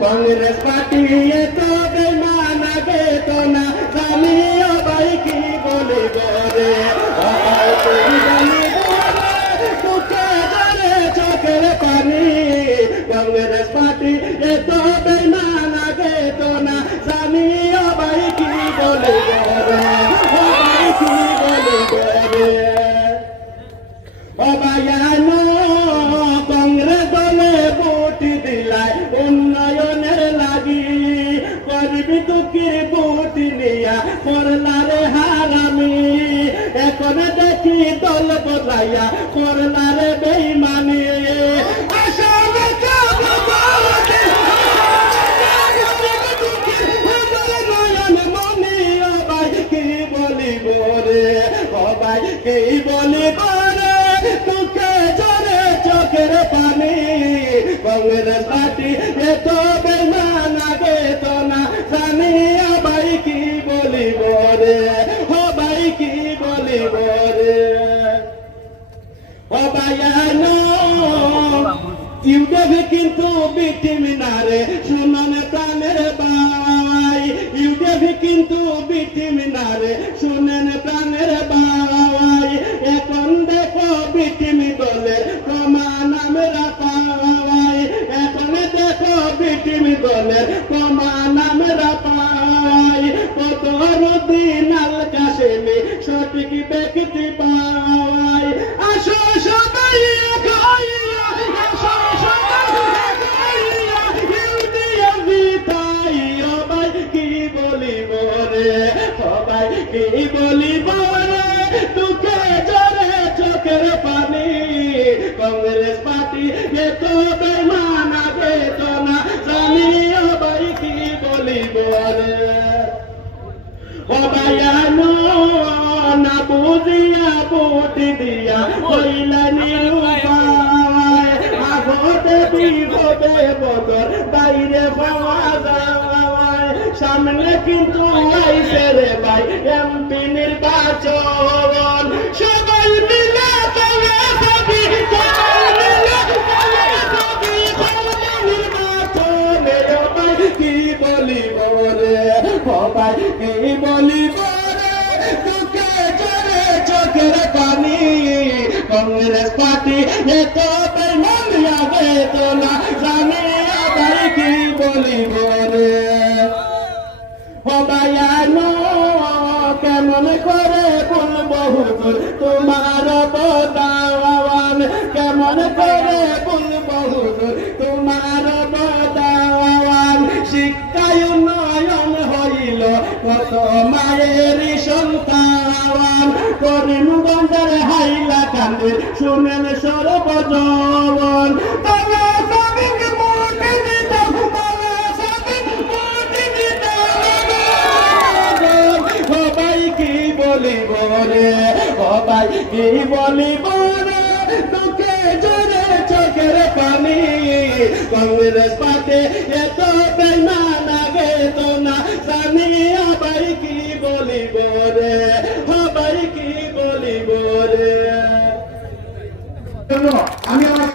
Congress party এত বেমান আগে তো না। জানিও ভাই অবাই কি বলিব রে অবাই কি বলিব রে তোকে জরে চোখের পানি কংগ্রেস অবায়ান ইউদেবে কিন্তু ভিটামিনারে শুননে প্রাণের বাই। ইউদেবে কিন্তু ভিটামিনারে শুনেন প্রাণের বাই। এখন দেখো ভিটামি দলের প্রমাণ আমরা পাই। এখন দেখো ভিটামি দলের প্রমাণ আমরা পাই। কত দিন আল কাশেমে, সঠিক ব্যক্তি বলিব রে তোকে জরে চোখের পানি। কংগ্রেস পার্টি এত বেমান আগে তো না জানি সবাই কি বলিব রে অবায়ান না বুঝিয়া ভোট দিয়া উপায় আগতে বিপদে বদর, বাইরে পাওয়া যায়। সামনে কিন্তু আইসে রে ভাই এমপি নির্বাচন। সবাই মিলে চলে সবই সবাই মিলে চলে সবই নির্বাচনের ভাই কি বলিব রে? সবাই কি বলিব রে? জানি আবার কি বলিব রে? হুজুর তোমার বদাওয়ান কেমন করে বলব হুজুর তোমার বদাওয়ান শিক্ষায় উন্নয়ন হইল, কত মায়ের সন্তান? করিমগঞ্জের হাইলা কান্দির শুনেন সর্বজবন। বলিব রে ও ভাই, কি বলিব রে তোকে জোরে চোখের পানি। কংগ্রেস পাতে এত বেনা লাগে তো না জানি আবার কি বলিব রে